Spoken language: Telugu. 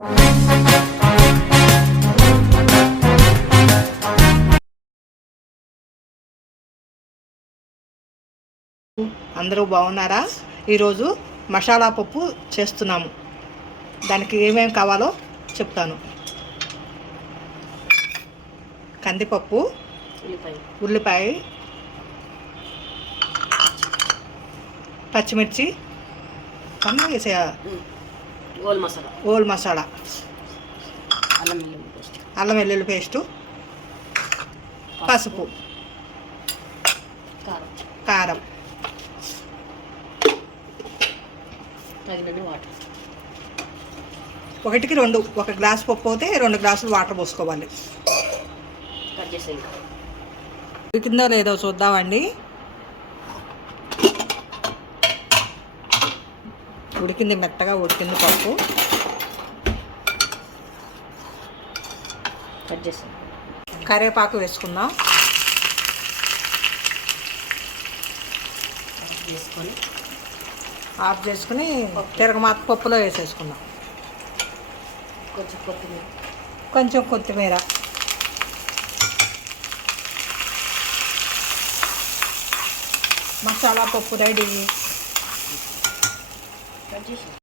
అందరూ బాగున్నారా? ఈరోజు మసాలా పప్పు చేస్తున్నాము. దానికి ఏమేమి కావాలో చెప్తాను. కందిపప్పు, ఉల్లిపాయ, పచ్చిమిర్చి, ఓల్ మసాలా, అల్లం వెల్లుల్లి పేస్టు, పసుపు, కారం, ఒకటికి 2, 1 గ్లాస్ పప్పు అయితే 2 గ్లాసులు వాటర్ పోసుకోవాలి. ఉడికిందో లేదో చూద్దామండి. ఉడికింది, మెత్తగా ఉడికింది పప్పు. కరివేపాకు వేసుకుందాం. ఆఫ్ చేసుకుని తిరగమాత పప్పులో వేసేసుకుందాం. కొంచెం కొత్తిమీర, మసాలా పప్పు రెడీ.